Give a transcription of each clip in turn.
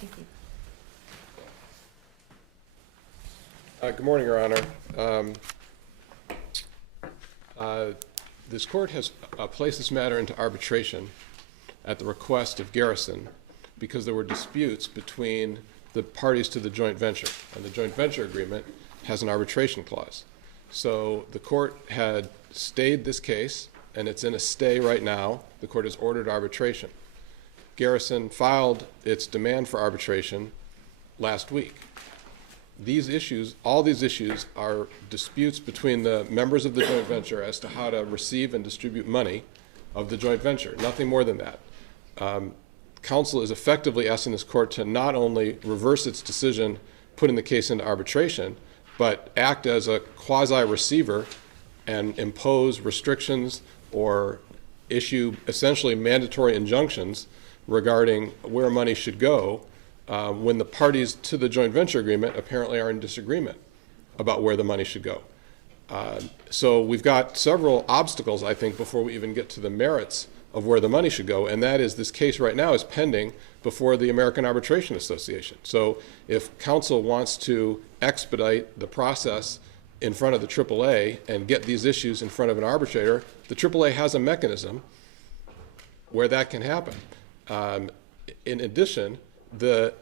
Thank you. Good morning, Your Honor. This court has placed this matter into arbitration at the request of Garrison because there were disputes between the parties to the joint venture, and the joint venture agreement has an arbitration clause. So the court had stayed this case, and it's in a stay right now. The court has ordered arbitration. Garrison filed its demand for arbitration last week. These issues, all these issues, are disputes between the members of the joint venture as to how to receive and distribute money of the joint venture, nothing more than that. Counsel is effectively asking this court to not only reverse its decision, putting the case into arbitration, but act as a quasi-receiver and impose restrictions or issue essentially mandatory injunctions regarding where money should go when the parties to the joint venture agreement apparently are in disagreement about where the money should go. So we've got several obstacles, I think, before we even get to the merits of where the money should go, and that is this case right now is pending before the American Arbitration Association. So if counsel wants to expedite the process in front of the AAA and get these issues in front of an arbitrator, the AAA has a mechanism where that can happen. In addition, the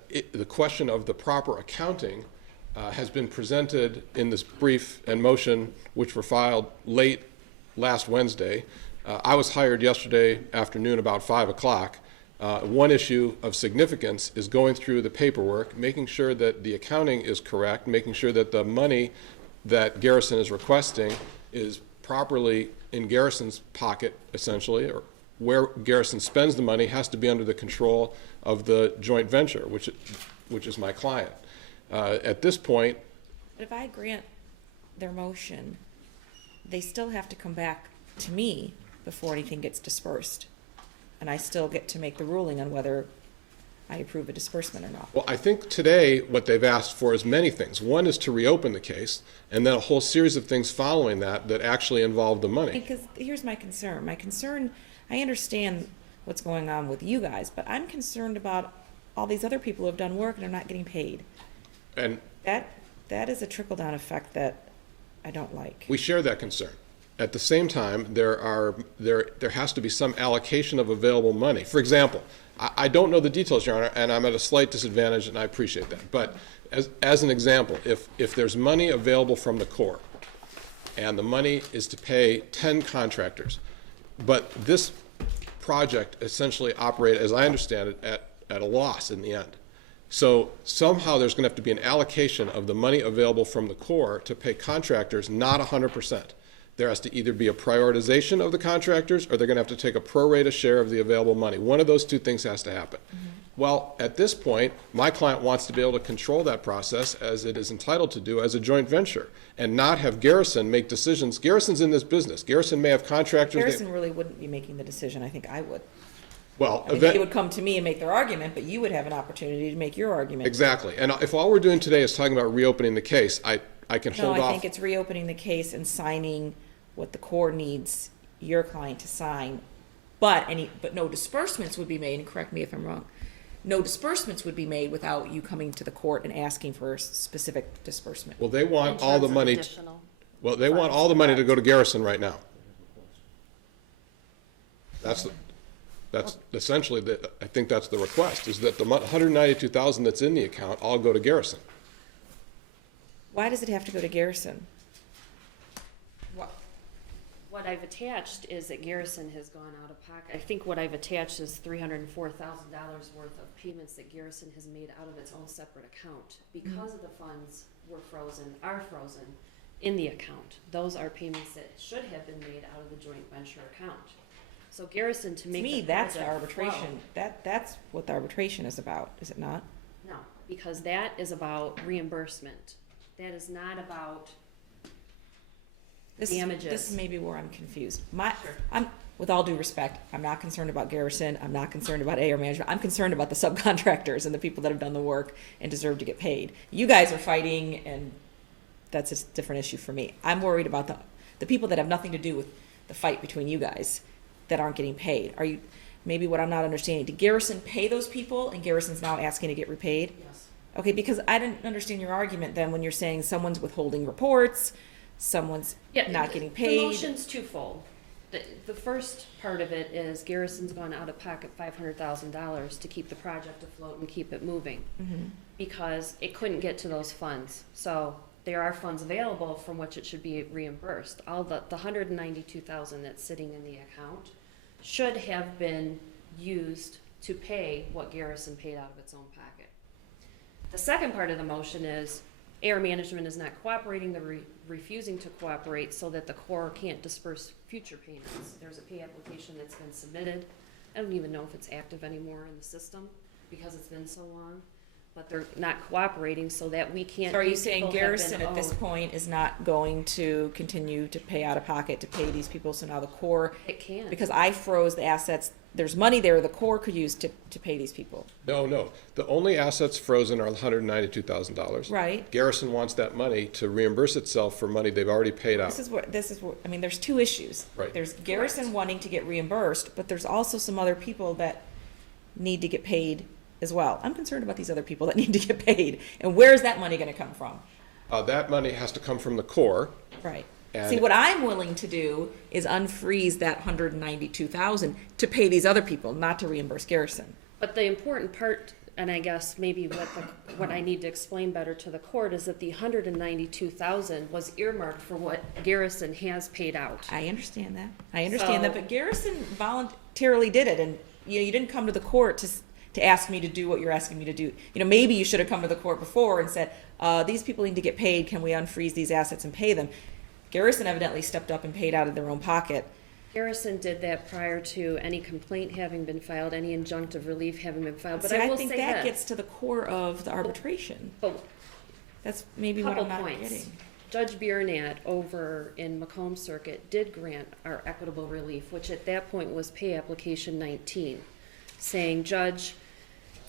question of the proper accounting has been presented in this brief and motion, which were filed late last Wednesday. I was hired yesterday afternoon about 5 o'clock. One issue of significance is going through the paperwork, making sure that the accounting is correct, making sure that the money that Garrison is requesting is properly in Garrison's pocket, essentially, or where Garrison spends the money has to be under the control of the joint venture, which is my client. At this point, But if I grant their motion, they still have to come back to me before anything gets dispersed. And I still get to make the ruling on whether I approve a disbursement or not. well, I think today what they've asked for is many things. One is to reopen the case, and then a whole series of things following that that actually involve the money. Because here's my concern. My concern, I understand what's going on with you guys, but I'm concerned about all these other people who have done work and are not getting paid. And That is a trickle-down effect that I don't like. we share that concern. At the same time, there has to be some allocation of available money. For example, I don't know the details, Your Honor, and I'm at a slight disadvantage, and I appreciate that. But as an example, if there's money available from the Corps, and the money is to pay 10 contractors, but this project essentially operated, as I understand it, at a loss in the end. So somehow there's going to have to be an allocation of the money available from the Corps to pay contractors, not 100%. There has to either be a prioritization of the contractors, or they're going to have to take a pro rata share of the available money. One of those two things has to happen. Mm-hmm. Well, at this point, my client wants to be able to control that process as it is entitled to do as a joint venture, and not have Garrison make decisions. Garrison's in this business. Garrison may have contractors. Garrison really wouldn't be making the decision. I think I would. Well, I mean, they would come to me and make their argument, but you would have an opportunity to make your argument. Exactly. And if all we're doing today is talking about reopening the case, I can hold off. No, I think it's reopening the case and signing what the Corps needs your client to sign. But no disbursements would be made, and correct me if I'm wrong, no disbursements would be made without you coming to the court and asking for a specific disbursement. Well, they want all the money. Well, they want all the money to go to Garrison right now. That's essentially I think that's the request, is that the $192,000 that's in the account all go to Garrison. Why does it have to go to Garrison? What I've attached is that Garrison has gone out of pocket. I think what I've attached is $304,000 worth of payments that Garrison has made out of its own separate account. Because of the funds are frozen in the account. Those are payments that should have been made out of the joint venture account. So Garrison, to make me, that's the arbitration. That's what the arbitration is about, is it not? No, because that is about reimbursement. That is not about damages. This is maybe where I'm confused. With all due respect, I'm not concerned about Garrison. I'm not concerned about AR management. I'm concerned about the subcontractors and the people that have done the work and deserve to get paid. You guys are fighting, and that's a different issue for me. I'm worried about the people that have nothing to do with the fight between you guys that aren't getting paid. maybe what I'm not understanding. Did Garrison pay those people and Garrison's now asking to get repaid? Yes. Okay, because I didn't understand your argument then when you're saying someone's withholding reports, someone's not getting paid. The motion's twofold. The first part of it is Garrison's gone out of pocket $500,000 to keep the project afloat and keep it moving. Because it couldn't get to those funds. So there are funds available from which it should be reimbursed. All the $192,000 that's sitting in the account should have been used to pay what Garrison paid out of its own pocket. The second part of the motion is air management is not cooperating, they're refusing to cooperate so that the Corps can't disperse future payments. There's a pay application that's been submitted. I don't even know if it's active anymore in the system because it's been so long, but they're not cooperating so that we can't. So are you these saying people have Garrison been at this owed. point is not going to continue to pay out of pocket to pay these people, so now the Corps, It can. because I froze the assets, there's money there the Corps could use to pay these people, No. The only assets frozen are $192,000. right? Garrison wants that money to reimburse itself for money they've already paid out. This is what, I mean, there's two issues. Right. There's Garrison wanting to get reimbursed, but there's also some other people that need to get paid as well. I'm concerned about these other people that need to get paid, and where's that money gonna come from? That money has to come from the Corps. Right. And- See, what I'm willing to do is unfreeze that 192,000 to pay these other people, not to reimburse Garrison. But the important part, and I guess maybe what I need to explain better to the court is that the $192,000 was earmarked for what Garrison has paid out. I understand that. I understand that, So- but Garrison voluntarily did it, and you didn't come to the court to ask me to do what you're asking me to do. Maybe you should have come to the court before and said, these people need to get paid. Can we unfreeze these assets and pay them? Garrison evidently stepped up and paid out of their own pocket. Garrison did that prior to any complaint having been filed, any injunctive relief having been filed, but See, I will think say that this. gets to the core of the arbitration. But That's maybe what couple I'm not points. getting. Judge Biernat over in Macomb Circuit did grant our equitable relief, which at that point was pay application 19, saying, Judge,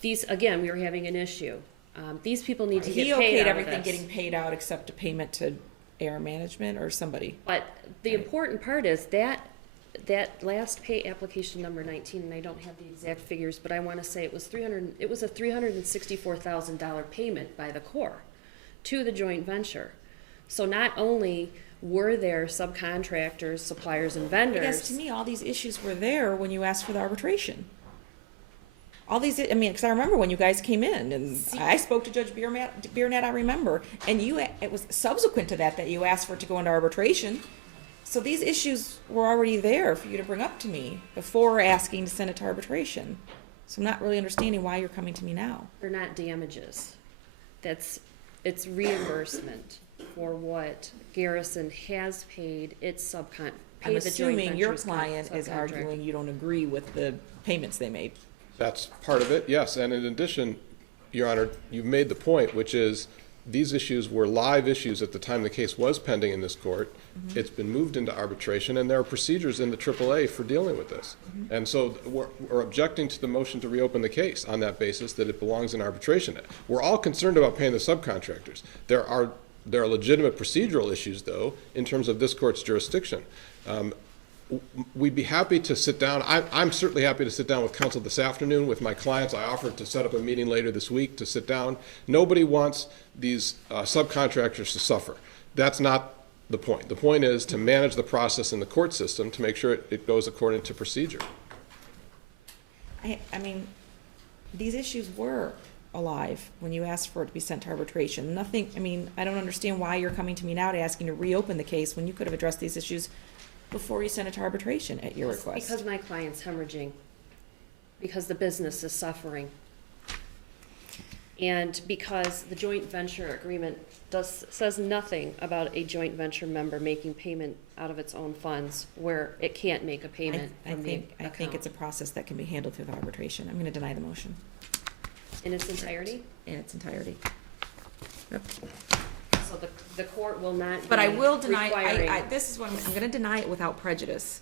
these, again, we were having an issue. These people need to He get paid okayed out of everything this. getting paid out except a payment to air management or somebody. But the important part is that last pay application number 19, and I don't have the exact figures, but I want to say it was a $364,000 payment by the Corps to the joint venture. So not only were there subcontractors, suppliers, and I guess vendors, to me, all these issues were there when you asked for the arbitration. All these, I mean, because I remember when you guys came in, and I spoke to Judge Biernat, I remember, and it was subsequent to that you asked for it to go into arbitration. So these issues were already there for you to bring up to me before asking to send it to arbitration. So I'm not really understanding why you're coming to me now. they're not damages. It's reimbursement for what Garrison has paid its I'm the joint assuming your venture's client is subcontract. arguing you don't agree with the payments they made. That's part of it, yes. And in addition, Your Honor, you've made the point, which is these issues were live issues at the time the case was pending in this court. It's been moved into arbitration, and there are procedures in the AAA for dealing with this. And so we're objecting to the motion to reopen the case on that basis that it belongs in arbitration. We're all concerned about paying the subcontractors. There are legitimate procedural issues, though, in terms of this court's jurisdiction. We'd be happy to sit down. I'm certainly happy to sit down with counsel this afternoon with my clients. I offered to set up a meeting later this week to sit down. Nobody wants these subcontractors to suffer. That's not the point. The point is to manage the process in the court system to make sure it goes according to procedure. I mean, these issues were alive when you asked for it to be sent to arbitration. Nothing, I mean, I don't understand why you're coming to me now to asking to reopen the case when you could have addressed these issues before you sent it to arbitration at your request. Because my client's hemorrhaging, because the business is suffering. And because the joint venture agreement says nothing about a joint venture member making payment out of its own funds where it can't make a payment I from the think account. it's a process that can be handled through the arbitration. I'm gonna deny the motion In its entirety, in its entirety. Yep. so the court will not But I be will deny, requiring. this is what I'm gonna deny it without prejudice.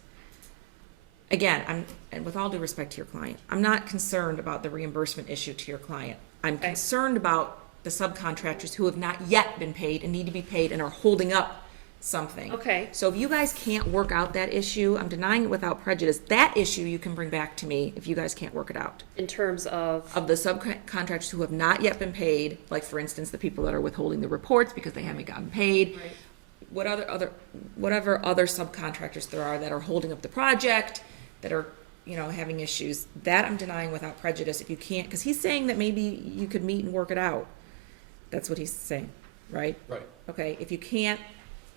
Again, and with all due respect to your client, I'm not concerned about the reimbursement issue to your client. I'm concerned about the subcontractors who have not yet been paid and need to be paid and are holding up something. Okay. So if you guys can't work out that issue, I'm denying it without prejudice. That issue you can bring back to me if you guys can't work it out. In terms of, Of the subcontractors who have not yet been paid, like for instance, the people that are withholding the reports because they haven't gotten paid. right, Whatever other subcontractors there are that are holding up the project, that are, having issues, that I'm denying without prejudice if you can't, because he's saying that maybe you could meet and work it out. That's what he's saying, right? Right. Okay, if you can't,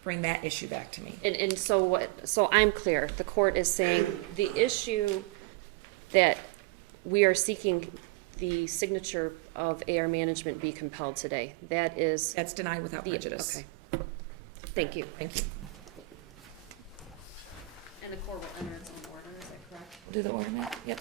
bring that issue back to me. and so I'm clear, the court is saying the issue that we are seeking the signature of AR management be compelled today, that is That's denied without the, prejudice. okay. Thank you. Thank you. And the court will enter its own order, is that correct? We'll do the order now. Yep.